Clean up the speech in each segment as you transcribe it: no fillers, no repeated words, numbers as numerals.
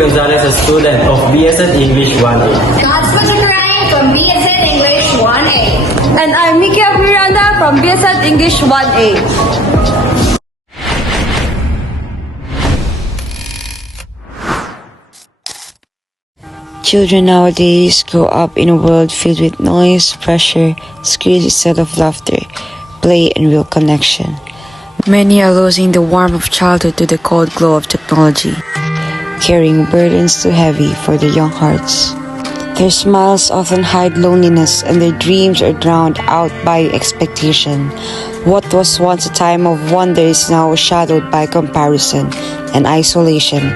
Gonzalez, a student of BSN English 1A. Godspeed Ryan from BSN English 1A. And I'm Mickey Miranda from BSN English 1A. Children nowadays grow up in a world filled with noise, pressure, screens instead of laughter, play, and real connection. Many are losing the warmth of childhood to the cold glow of technology, carrying burdens too heavy for their young hearts. Their smiles often hide loneliness, and their dreams are drowned out by expectation. What was once a time of wonder is now shadowed by comparison and isolation,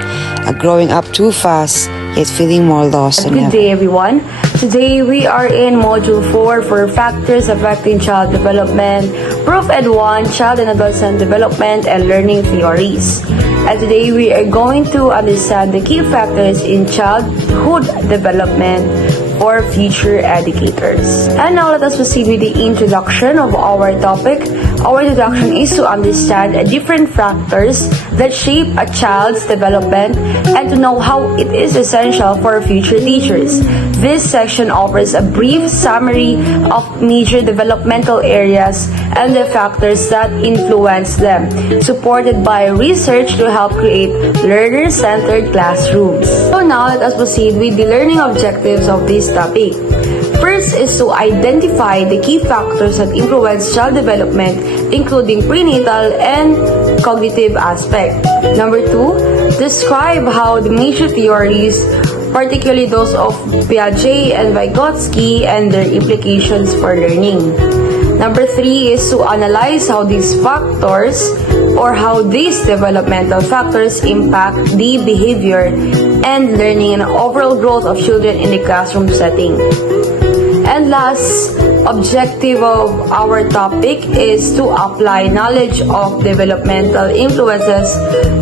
growing up too fast, yet feeling more lost than Good ever. day, everyone. Today we are in Module 4 for Factors Affecting Child Development, Proof Ed 1, Child and Adolescent Development and Learning Theories. And today we are going to understand the key factors in childhood development for future educators. And now let us proceed with the introduction of our topic. Our introduction is to understand different factors that shape a child's development and to know how it is essential for future teachers. This section offers a brief summary of major developmental areas and the factors that influence them, supported by research to help create learner-centered classrooms. So now let us proceed with the learning objectives of this topic. First is to identify the key factors that influence child development, including prenatal and cognitive aspect. Number 2, describe how the major theories, particularly those of Piaget and Vygotsky, and their implications for learning. Number 3 is to analyze how these factors or how these developmental factors impact the behavior and learning and overall growth of children in the classroom setting. And last objective of our topic is to apply knowledge of developmental influences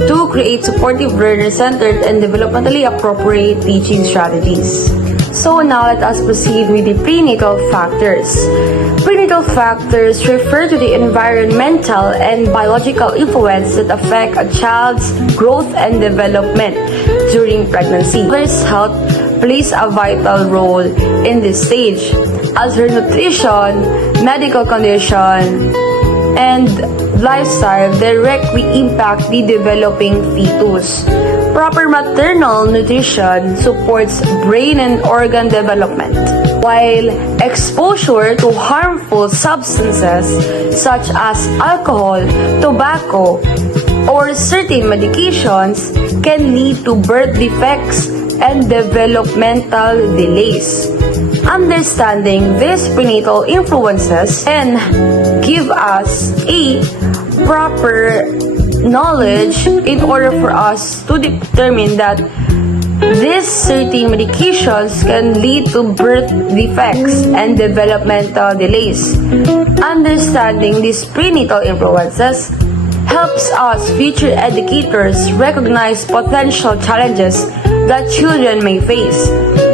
to create supportive learner-centered and developmentally appropriate teaching strategies. So now let us proceed with the prenatal factors. Prenatal factors refer to the environmental and biological influence that affect a child's growth and development during pregnancy. Mother's health plays a vital role in this stage, as her nutrition, medical condition, and lifestyle directly impact the developing fetus. Proper maternal nutrition supports brain and organ development, while exposure to harmful substances such as alcohol, tobacco, or certain medications can lead to birth defects and developmental delays. Understanding these prenatal influences can give us a proper knowledge in order for us to determine that these certain medications can lead to birth defects and developmental delays. Understanding these prenatal influences helps us future educators recognize potential challenges that children may face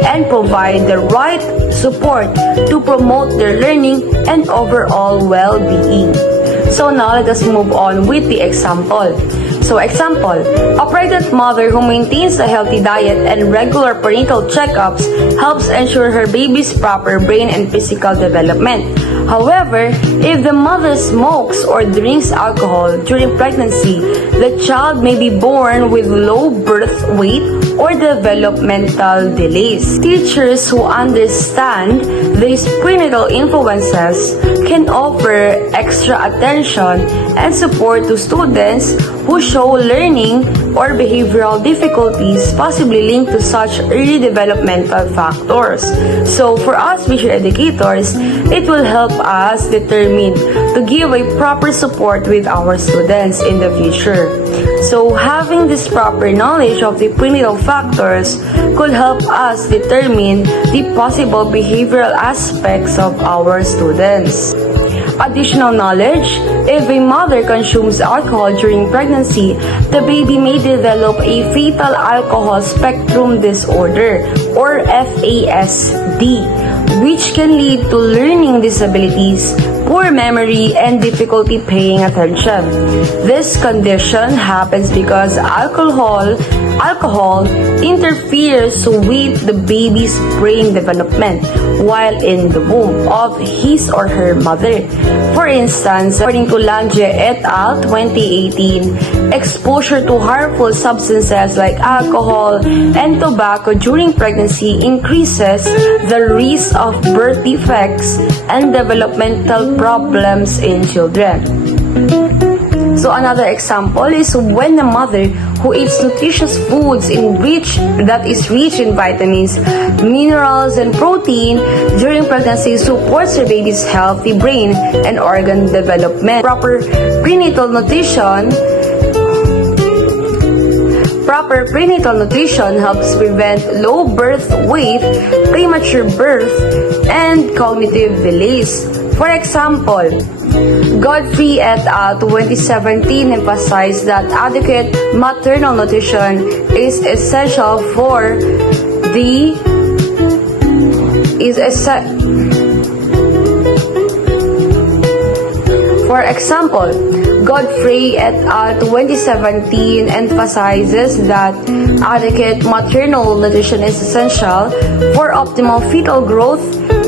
and provide the right support to promote their learning and overall well-being. So now let us move on with the example. So example, a pregnant mother who maintains a healthy diet and regular prenatal checkups helps ensure her baby's proper brain and physical development. However, if the mother smokes or drinks alcohol during pregnancy, the child may be born with low birth weight or developmental delays. Teachers who understand these prenatal influences can offer extra attention and support to students who show learning or behavioral difficulties possibly linked to such early developmental factors. So for us future educators, it will help us determine to give a proper support with our students in the future. So having this proper knowledge of the prenatal factors could help us determine the possible behavioral aspects of our students. Additional knowledge, if a mother consumes alcohol during pregnancy, the baby may develop a fetal alcohol spectrum disorder or FASD, which can lead to learning disabilities, poor memory, and difficulty paying attention. This condition happens because alcohol interferes with the baby's brain development while in the womb of his or her mother. For instance, according to Lange et al. 2018, exposure to harmful substances like alcohol and tobacco during pregnancy increases the risk of birth defects and developmental problems in children. So another example is when a mother who eats nutritious foods that is rich in vitamins, minerals, and protein during pregnancy supports her baby's healthy brain and organ development. Proper prenatal nutrition helps prevent low birth weight, premature birth, and cognitive delays. For example, Godfrey et al. 2017 emphasized that adequate maternal nutrition is essential for For example, Godfrey et al. 2017 emphasizes that adequate maternal nutrition is essential for optimal fetal growth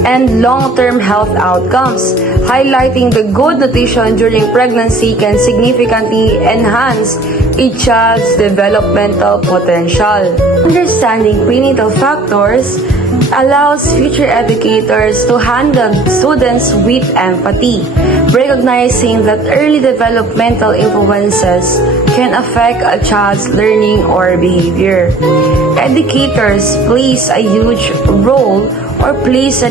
and long-term health outcomes, highlighting the good nutrition during pregnancy can significantly enhance a child's developmental potential. Understanding prenatal factors allows future educators to handle students with empathy, recognizing that early developmental influences can affect a child's learning or behavior. Educators plays an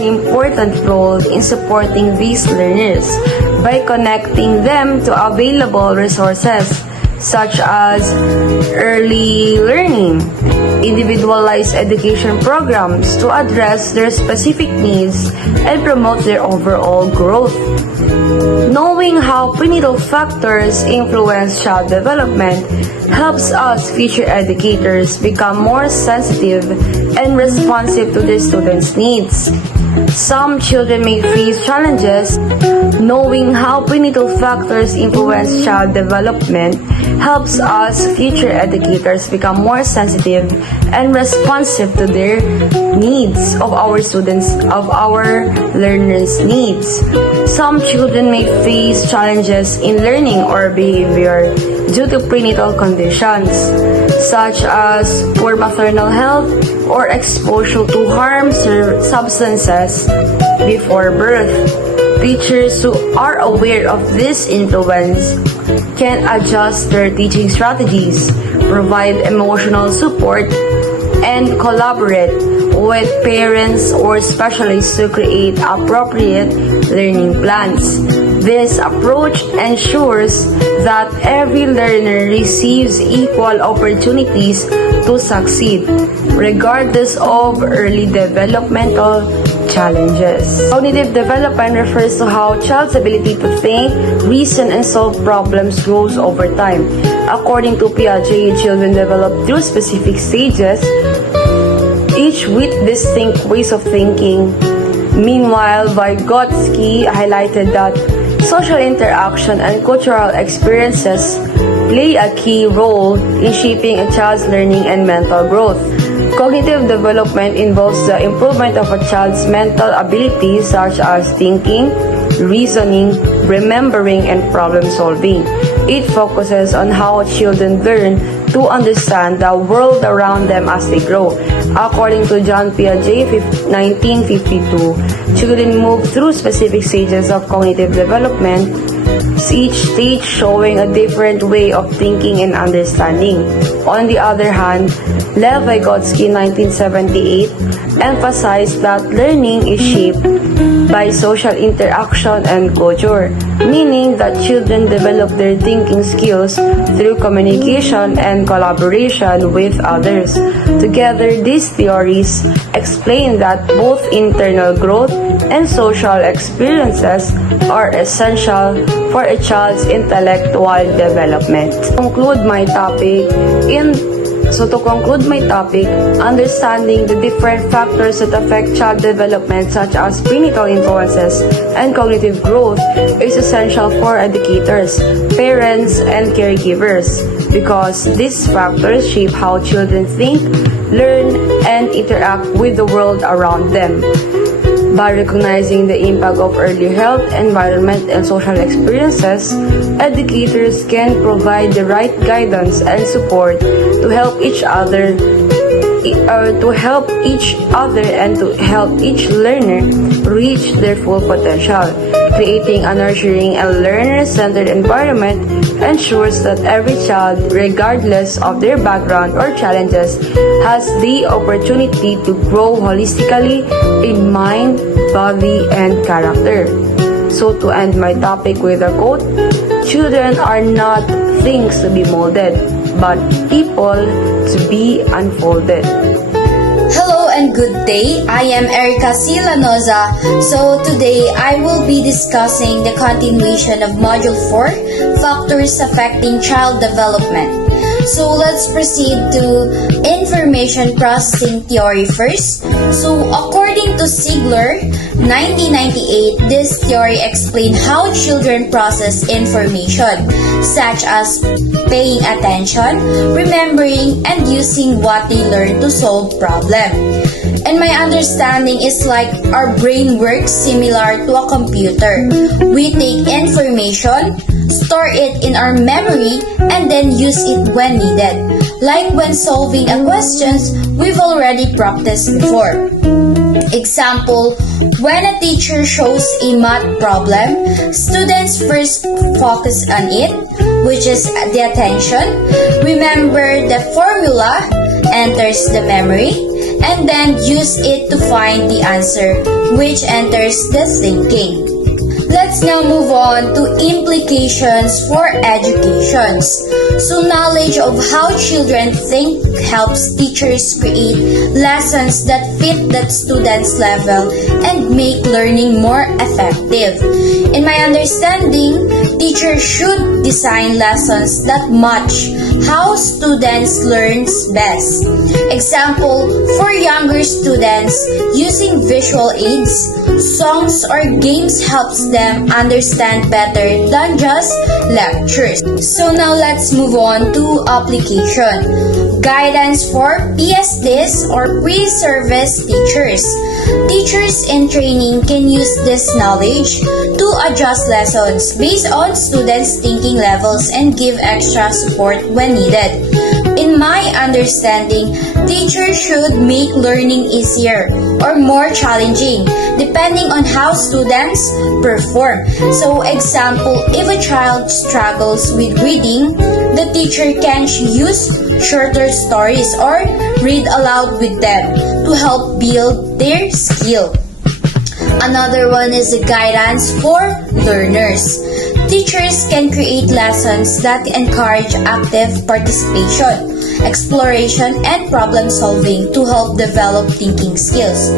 important role in supporting these learners by connecting them to available resources such as early learning, individualized education programs to address their specific needs and promote their overall growth. Knowing how prenatal factors influence child development helps us future educators become more sensitive and responsive to their students' needs. Some children may face challenges. Knowing how prenatal factors influence child development helps us future educators become more sensitive and responsive to their needs of our learners' needs. Some children may face challenges in learning or behavior due to prenatal conditions, such as poor maternal health or exposure to harmful substances before birth. Teachers who are aware of this influence can adjust their teaching strategies, provide emotional support, and collaborate with parents or specialists to create appropriate learning plans. This approach ensures that every learner receives equal opportunities to succeed, regardless of early developmental challenges. Cognitive development refers to how a child's ability to think, reason, and solve problems grows over time. According to Piaget, children develop through specific stages, each with distinct ways of thinking. Meanwhile, Vygotsky highlighted that social interaction and cultural experiences play a key role in shaping a child's learning and mental growth. Cognitive development involves the improvement of a child's mental abilities such as thinking, reasoning, remembering, and problem solving. It focuses on how children learn to understand the world around them as they grow. According to John Piaget, 1952, children move through specific stages of cognitive development, each stage showing a different way of thinking and understanding. On the other hand, Lev Vygotsky, 1978, emphasized that learning is shaped by social interaction and culture, meaning that children develop their thinking skills through communication and collaboration with others. Together, these theories explain that both internal growth and social experiences are essential for a child's intellectual development. To conclude my topic, in So to conclude my topic, understanding the different factors that affect child development such as prenatal influences and cognitive growth is essential for educators, parents, and caregivers because these factors shape how children think, learn, and interact with the world around them. By recognizing the impact of early health, environment, and social experiences, educators can provide the right guidance and support to help each other and to help each learner reach their full potential. Creating a nurturing and learner-centered environment ensures that every child, regardless of their background or challenges, has the opportunity to grow holistically in mind, body, and character. So to end my topic with a quote, children are not things to be molded, but people to be unfolded. Hello and good day. I am Erica C. Lanoza. So today I will be discussing the continuation of Module 4, Factors Affecting Child Development. So let's proceed to information processing theory first. So according to Ziegler, 1998, this theory explained how children process information, such as paying attention, remembering, and using what they learn to solve problems. And my understanding is like our brain works similar to a computer. We take information, store it in our memory, and then use it when needed. Like when solving a questions we've already practiced before. Example, when a teacher shows a math problem, students first focus on it, which is the attention, remember the formula, enters the memory, and then use it to find the answer, which enters the thinking. Let's now move on to implications for education. So knowledge of how children think helps teachers create lessons that fit that student's level and make learning more effective. In my understanding, teachers should design lessons that match how students learn best. Example, for younger students, using visual aids, songs or games helps them understand better than just lectures. So now let's move on to application. Guidance for PSTs or pre-service teachers. Teachers in training can use this knowledge to adjust lessons based on students' thinking levels and give extra support when needed. In my understanding, teachers should make learning easier or more challenging depending on how students perform. So example, if a child struggles with reading, the teacher can use shorter stories or read aloud with them to help build their skill. Another one is guidance for learners. Teachers can create lessons that encourage active participation, exploration, and problem solving to help develop thinking skills.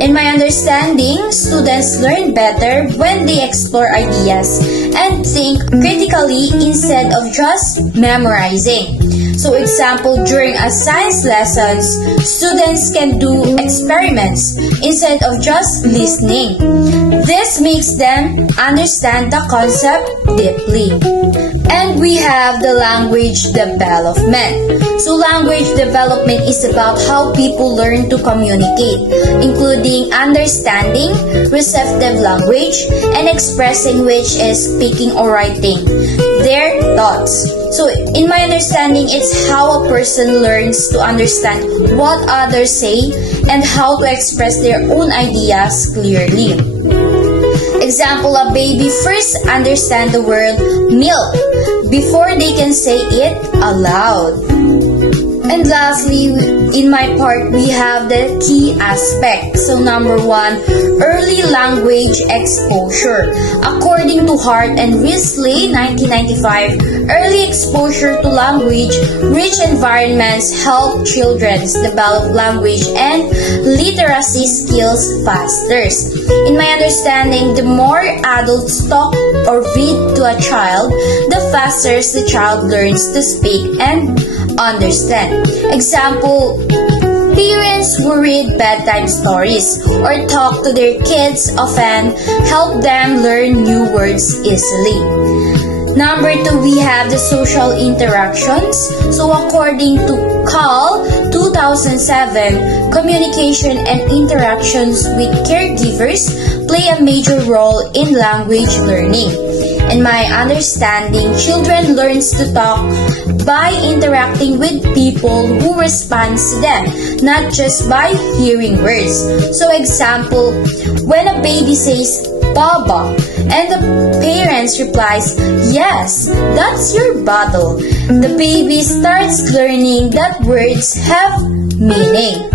In my understanding, students learn better when they explore ideas and think critically instead of just memorizing. So example, during a science lessons, students can do experiments instead of just listening. This makes them understand the concept deeply. And we have the language development. So language development is about how people learn to communicate, including understanding, receptive language, and expressing, which is speaking or writing their thoughts. So in my understanding, it's how a person learns to understand what others say and how to express their own ideas clearly. Example, a baby first understands the word milk before they can say it aloud. And lastly, in my part, we have the key aspects. So number 1, early language exposure. According to Hart and Risley, 1995, early exposure to language-rich environments help children develop language and literacy skills faster. In my understanding, the more adults talk or read to a child, the faster the child learns to speak and understand. Example, parents who read bedtime stories or talk to their kids often help them learn new words easily. Number 2, we have the social interactions. So according to CAL 2007, communication and interactions with caregivers play a major role in language learning. In my understanding, children learns to talk by interacting with people who responds to them, not just by hearing words. So example, when a baby says Baba and the parents replies, yes, that's your bottle, the baby starts learning that words have meaning.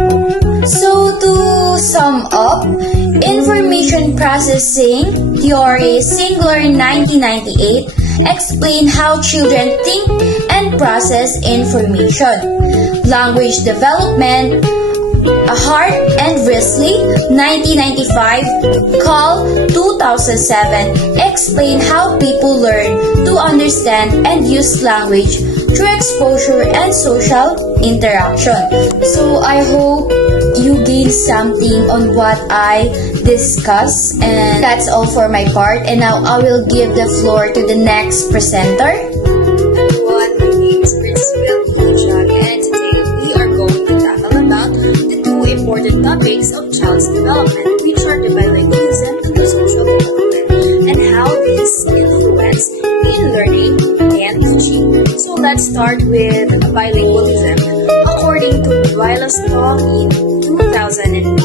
So to sum up, Information Processing Theory Singler 1998 explain how children think and process information. Language Development Hart and Risley 1995, CAL 2007 explain how people learn to understand and use language through exposure and social interaction. So I hope you gain something on what I discuss, and that's all for my part. And now I will give the floor to the next presenter. Everyone, my name is Priscilla Pujag, and today we are going to tackle about the two important topics of child's development, which are the bilingualism and the social development, and how these influence in learning and teaching. So let's start with bilingualism. According to Weilostock in 2001,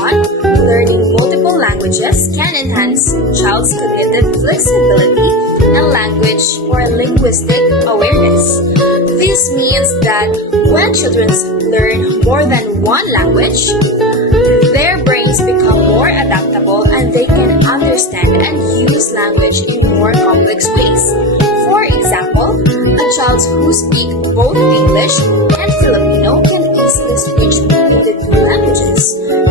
learning multiple languages can enhance child's cognitive flexibility and language or linguistic awareness. This means that when children learn more than one language, their brains become more adaptable and they can understand and use language in more complex ways. For example, a child who speaks both English and Filipino can easily switch between the two languages,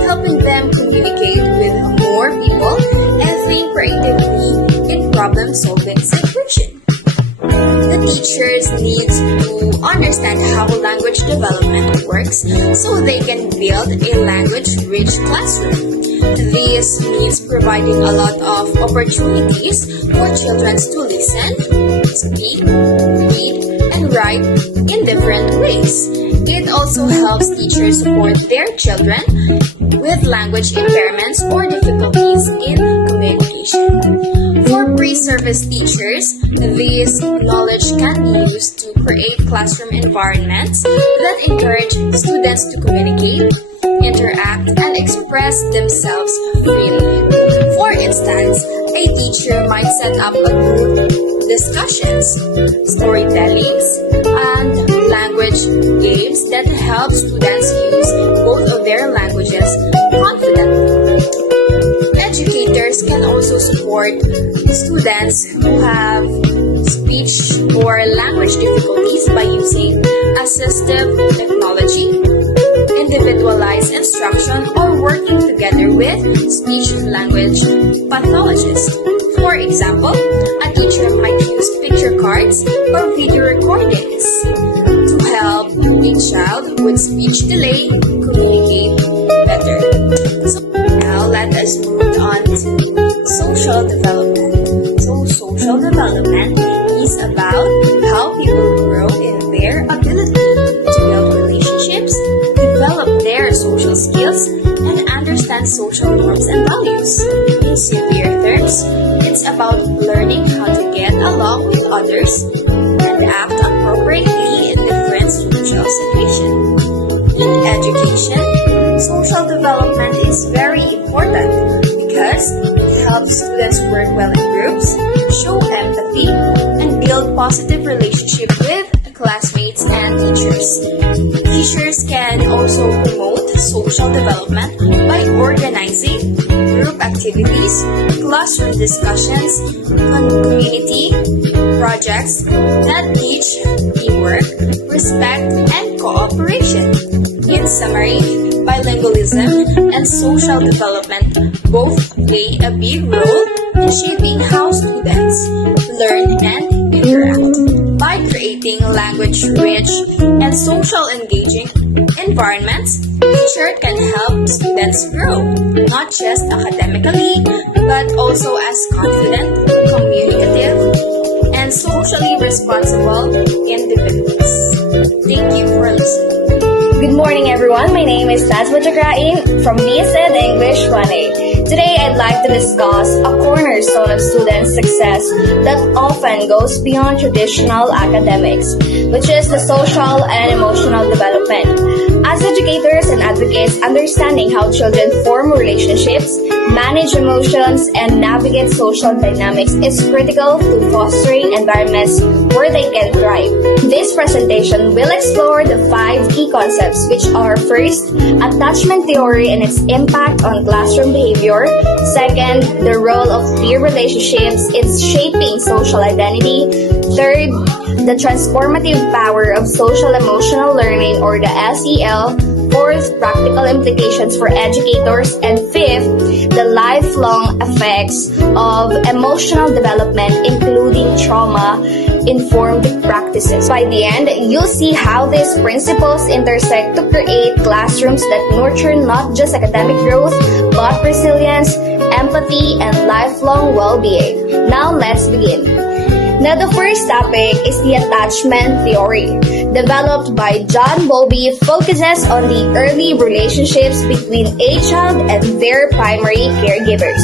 helping them communicate with more people and think creatively in problem-solving situations. The teachers need to understand how language development works so they can build a language-rich classroom. This means providing a lot of opportunities for children to listen, speak, read, and write in different ways. It also helps teachers support their children with language impairments or difficulties in communication. For pre-service teachers, this knowledge can be used to create classroom environments that encourage students to communicate, interact, and express themselves freely. For instance, a teacher might set up a group discussions, storytellings, and language games that help students use both of their languages confidently. Educators can also support students who have speech or language difficulties by using assistive technology, individualized instruction, or working together with speech-language pathologists. For example, a teacher might use picture cards or video recordings to help a child with speech delay communicate better. So now let us move on to social development. So social development is about how people grow in their ability to build relationships, develop their social skills, and understand social norms and values. In simpler terms, it's about learning how to get along with others and act appropriately in different social situations. In education, social development is very important because it helps students work well in groups, show empathy, and build positive relationships with classmates and teachers. Teachers can also promote social development by organizing group activities, classroom discussions, community projects that teach teamwork, respect, and cooperation. In summary, bilingualism and social development both play a big role in shaping how students learn and interact. By creating language-rich and social engaging environments, teacher can help students grow, not just academically, but also as confident, communicative, and socially responsible individuals. Thank you for listening. Good morning, everyone. My name is Nazma Chakrain from BSN English 1A. Today, I'd like to discuss a cornerstone of student success that often goes beyond traditional academics, which is the social and emotional development. As educators and advocates, understanding how children form relationships, manage emotions, and navigate social dynamics is critical to fostering environments where they can thrive. This presentation will explore the 5 key concepts, which are: first, attachment theory and its impact on classroom behavior; second, the role of peer relationships in shaping social identity; third, the transformative power of social emotional learning, or the SEL; fourth, practical implications for educators; and fifth, the lifelong effects of emotional development, including trauma-informed practices. By the end, you'll see how these principles intersect to create classrooms that nurture not just academic growth, but resilience, empathy, and lifelong well-being. Now, let's begin. Now, the first topic is the attachment theory. Developed by John Bowlby, focuses on the early relationships between a child and their primary caregivers.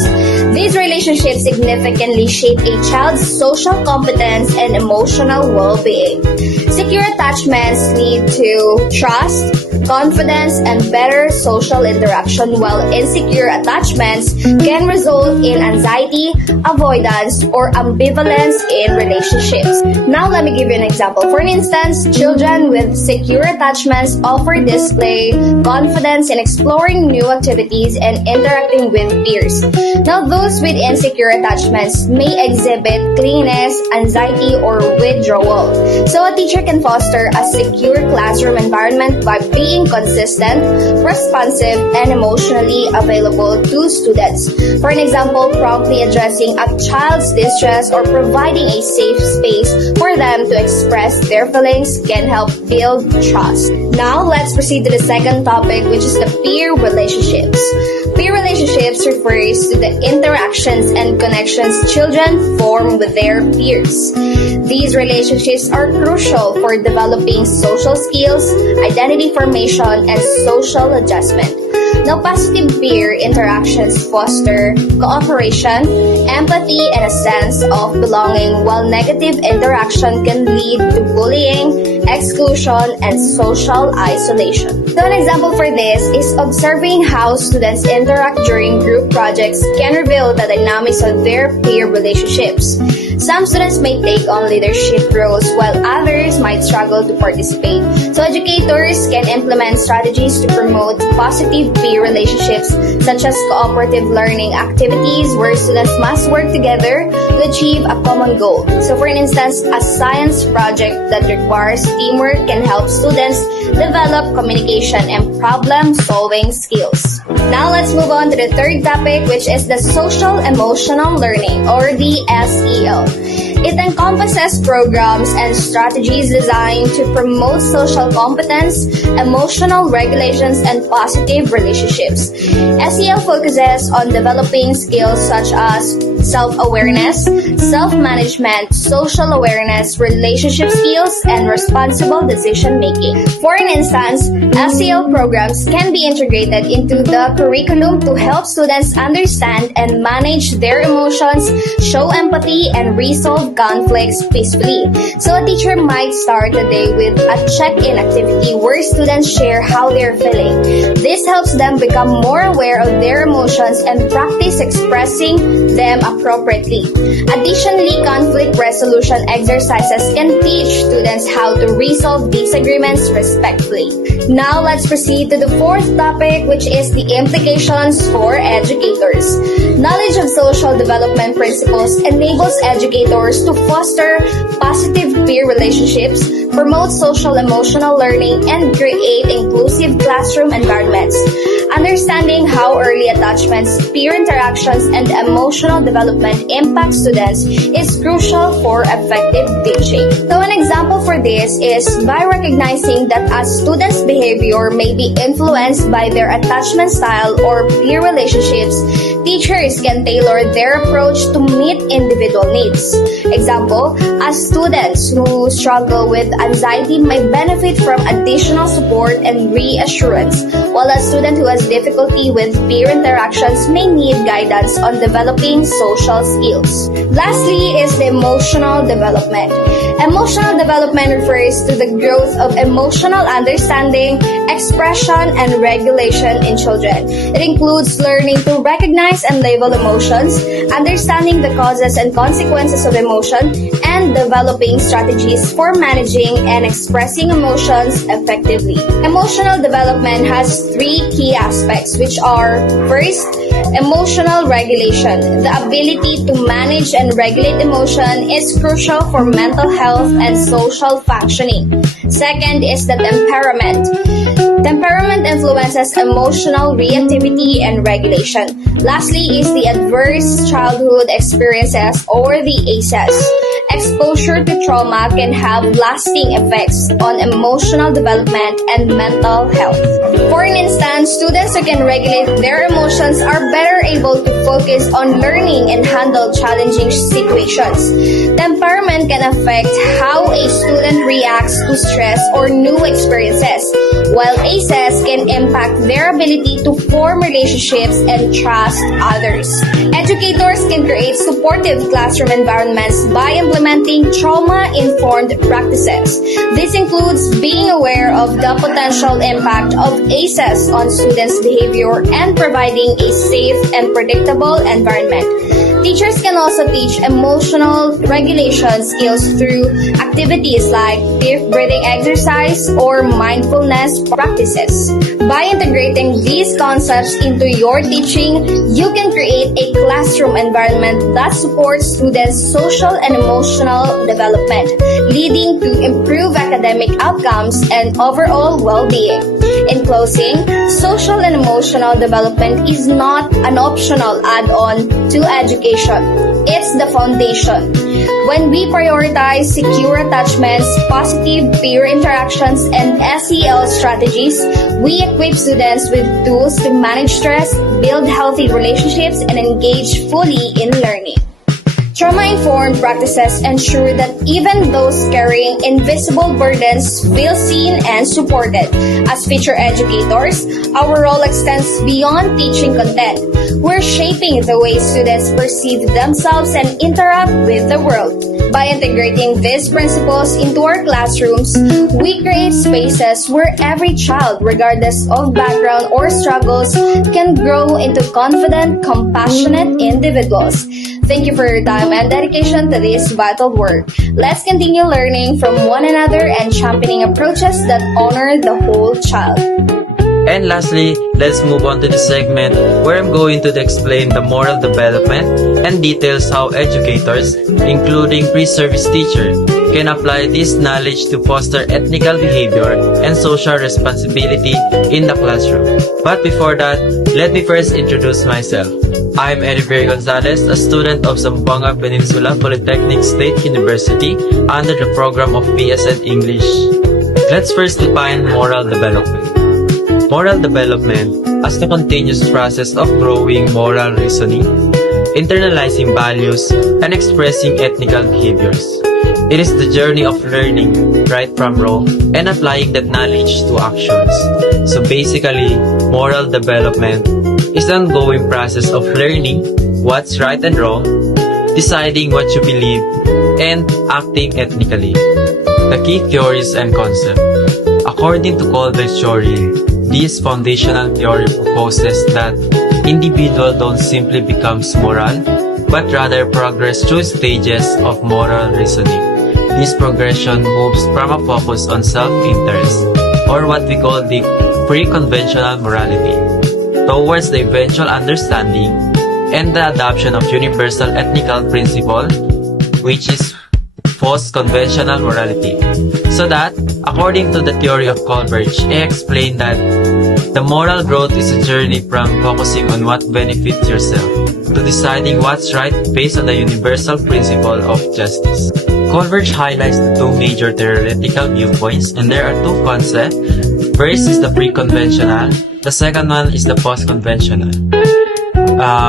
These relationships significantly shape a child's social competence and emotional well-being. Secure attachments lead to trust, confidence, and better social interaction, while insecure attachments can result in anxiety, avoidance, or ambivalence in relationships. Now, let me give you an example. For instance, children with secure attachments often display confidence in exploring new activities and interacting with peers. Now, those with insecure attachments may exhibit clinginess, anxiety, or withdrawal. So, a teacher can foster a secure classroom environment by being consistent, responsive, and emotionally available to students. For an example, promptly addressing a child's distress or providing a safe space for them to express their feelings can help build trust. Now, let's proceed to the second topic, which is the peer relationships. Peer relationships refers to the interactions and connections children form with their peers. These relationships are crucial for developing social skills, identity formation, and social adjustment. Now, positive peer interactions foster cooperation, empathy, and a sense of belonging, while negative interaction can lead to bullying, exclusion, and social isolation. So, an example for this is observing how students interact during group projects can reveal the dynamics of their peer relationships. Some students may take on leadership roles, while others might struggle to participate. So, educators can implement strategies to promote positive peer relationships, such as cooperative learning activities where students must work together to achieve a common goal. So, for instance, a science project that requires teamwork can help students develop communication and problem-solving skills. Now, let's move on to the third topic, which is the social emotional learning, or the SEL. It encompasses programs and strategies designed to promote social competence, emotional regulations, and positive relationships. SEL focuses on developing skills such as self-awareness, self-management, social awareness, relationship skills, and responsible decision-making. For an instance, SEL programs can be integrated into the curriculum to help students understand and manage their emotions, show empathy, and resolve conflicts peacefully. So a teacher might start the day with a check-in activity where students share how they're feeling. This helps them become more aware of their emotions and practice expressing them appropriately. Additionally, conflict resolution exercises can teach students how to resolve disagreements respectfully. Now, let's proceed to the fourth topic, which is the implications for educators. Knowledge of social development principles enables educators to foster positive peer relationships, promote social emotional learning, and create inclusive classroom environments. Understanding how early attachments, peer interactions, and emotional development development impacts students is crucial for effective teaching. So an example for this is by recognizing that a student's behavior may be influenced by their attachment style or peer relationships, teachers can tailor their approach to meet individual needs. Example, as students who struggle with anxiety may benefit from additional support and reassurance, while a student who has difficulty with peer interactions may need guidance on developing social skills. Lastly is the emotional development. Emotional development refers to the growth of emotional understanding, expression, and regulation in children. It includes learning to recognize and label emotions, understanding the causes and consequences of emotion, and developing strategies for managing and expressing emotions effectively. Emotional development has three key aspects, which are: first, emotional regulation. The ability to manage and regulate emotion is crucial for mental health and social functioning. Second is the temperament. Temperament influences emotional reactivity and regulation. Lastly is the adverse childhood experiences, or the ACEs. Exposure to trauma can have lasting effects on emotional development and mental health. For instance, students who can regulate their emotions are better able to focus on learning and handle challenging situations. Temperament can affect how a student reacts to stress or new experiences, while ACEs can impact their ability to form relationships and trust others. Educators can create supportive classroom environments by implementing trauma-informed practices. This includes being aware of the potential impact of ACEs on students' behavior and providing a safe and predictable environment. Teachers can also teach emotional regulation skills through activities like deep breathing exercise or mindfulness practices. By integrating these concepts into your teaching, you can create a classroom environment that supports students' social and emotional development, leading to improved academic outcomes and overall well-being. In closing, social and emotional development is not an optional add-on to education. It's the foundation. When we prioritize secure attachments, positive peer interactions, and SEL strategies, we equip students with tools to manage stress, build healthy relationships, and engage fully in learning. Trauma-informed practices ensure that even those carrying invisible burdens feel seen and supported. As future educators, our role extends beyond teaching content. We're shaping the way students perceive themselves and interact with the world. By integrating these principles into our classrooms, we create spaces where every child, regardless of background or struggles, can grow into confident, compassionate individuals. Thank you for your time and dedication to this vital work. Let's continue learning from one another and championing approaches that honor the whole child. And lastly, let's move on to the segment where I'm going to explain the moral development and details how educators, including pre-service teachers, can apply this knowledge to foster ethical behavior and social responsibility in the classroom. But before that, let me first introduce myself. I'm Ediver Gonzalez, a student of Zamboanga Peninsula Polytechnic State University under the program of BSN English. Let's first define moral development. Moral development as the continuous process of growing moral reasoning, internalizing values, and expressing ethical behaviors. It is the journey of learning right from wrong and applying that knowledge to actions. So basically, moral development is an ongoing process of learning what's right and wrong, deciding what you believe, and acting ethically. The key theories and concepts. According to Calder's theory, this foundational theory proposes that individuals don't simply become moral, but rather progress through stages of moral reasoning. This progression moves from a focus on self-interest, or what we call the pre-conventional morality, towards the eventual understanding and the adoption of universal ethical principle, which is post-conventional morality. So that, according to the theory of Kohlberg, I explained that the moral growth is a journey from focusing on what benefits yourself to deciding what's right based on the universal principle of justice. Kohlberg highlights the two major theoretical viewpoints, and there are two concepts. First is the pre-conventional, the second one is the post-conventional.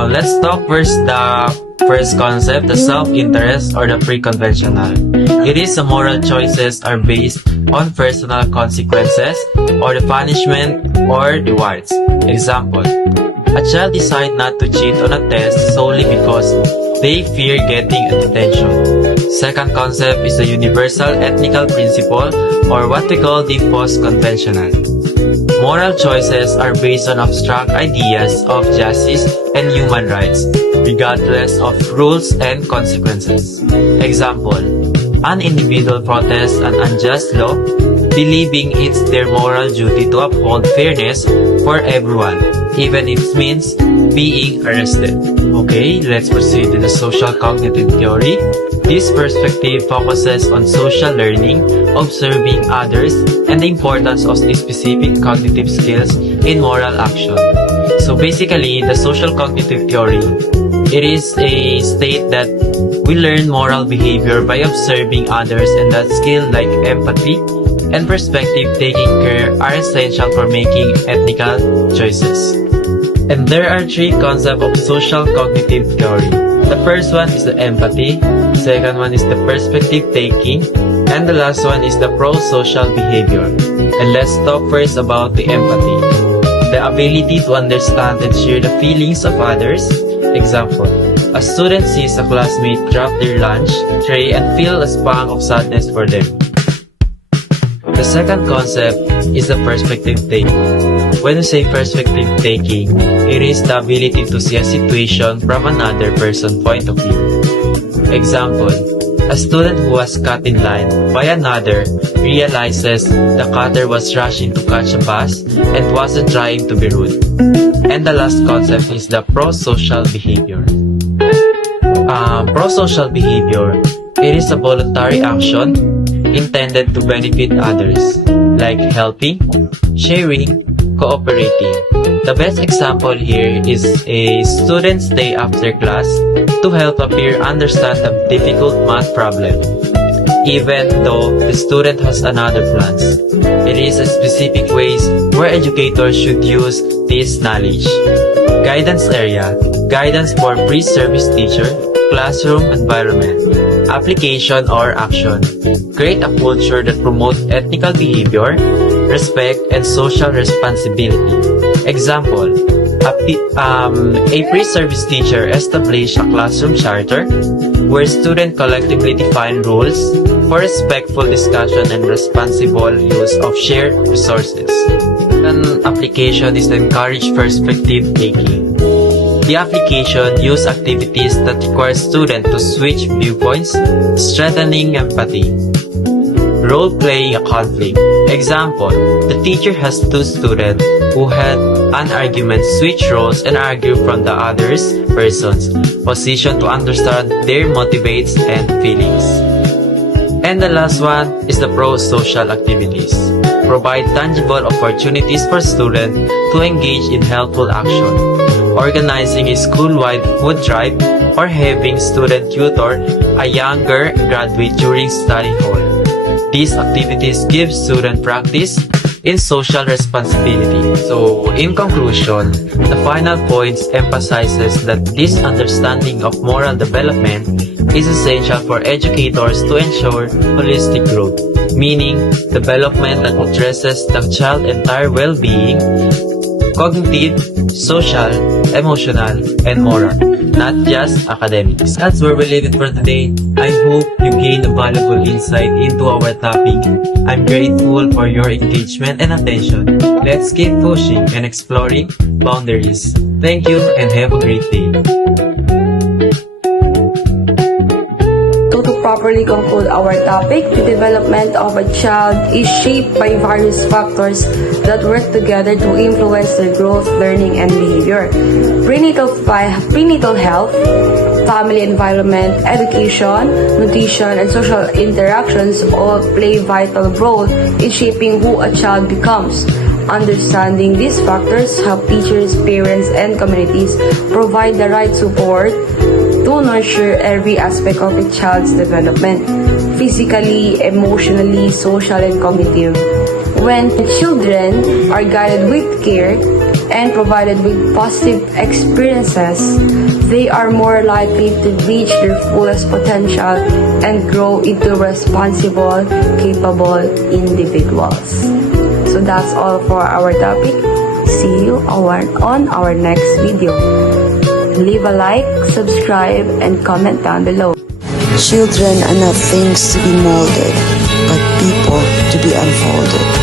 Let's talk first the first concept, the self-interest or the pre-conventional. It is the moral choices are based on personal consequences or the punishment or rewards. Example, a child decide not to cheat on a test solely because they fear getting detention. Second concept is the universal ethical principle or what we call the post-conventional. Moral choices are based on abstract ideas of justice and human rights, regardless of rules and consequences. Example, an individual protests an unjust law, believing it's their moral duty to uphold fairness for everyone, even if it means being arrested. Okay, let's proceed to the social cognitive theory. This perspective focuses on social learning, observing others, and the importance of the specific cognitive skills in moral action. So basically, the social cognitive theory, it is a state that we learn moral behavior by observing others, and that skill like empathy and perspective taking care are essential for making ethical choices. And there are three concepts of social cognitive theory. The first one is the empathy, second one is the perspective taking, and the last one is the pro-social behavior. And let's talk first about the empathy. The ability to understand and share the feelings of others. Example, a student sees a classmate drop their lunch tray and feel a pang of sadness for them. The second concept is the perspective taking. When we say perspective taking, it is the ability to see a situation from another person's point of view. Example, a student who was cut in line by another realizes the cutter was rushing to catch a bus and wasn't trying to be rude. And the last concept is the pro-social behavior. Pro-social behavior, it is a voluntary action intended to benefit others, like helping, sharing, cooperating. The best example here is a student stay after class to help a peer understand a difficult math problem. Even though the student has another plans, it is a specific ways where educators should use this knowledge. Guidance area, guidance for pre-service teacher, classroom environment, application or action. Create a culture that promotes ethical behavior, respect, and social responsibility. Example, a pre-service teacher established a classroom charter where students collectively define rules for respectful discussion and responsible use of shared resources. An application is to encourage perspective taking. The application uses activities that require students to switch viewpoints, strengthening empathy. Role-playing a conflict. Example, the teacher has two students who had an argument, switch roles, and argue from the other person's position to understand their motivates and feelings. And the last one is the pro-social activities. Provide tangible opportunities for students to engage in helpful action. Organizing a school-wide food drive or having student tutor a younger graduate during study hall. These activities give student practice in social responsibility. So, in conclusion, the final points emphasizes that this understanding of moral development is essential for educators to ensure holistic growth, meaning development that addresses the child's entire well-being, cognitive, social, emotional, and moral, not just academics. That's where we leave it for today. I hope you gained a valuable insight into our topic. I'm grateful for your engagement and attention. Let's keep pushing and exploring boundaries. Thank you and have a great day. Go to proper properly conclude our topic, the development of a child is shaped by various factors that work together to influence their growth, learning, and behavior. Prenatal health, family environment, education, nutrition, and social interactions all play a vital role in shaping who a child becomes. Understanding these factors help teachers, parents, and communities provide the right support to nurture every aspect of a child's development, physically, emotionally, social, and cognitive. When children are guided with care and provided with positive experiences, they are more likely to reach their fullest potential and grow into responsible, capable individuals. So that's all for our topic. See you on our next video. Leave a like, subscribe, and comment down below. Children are not things to be molded, but people to be unfolded.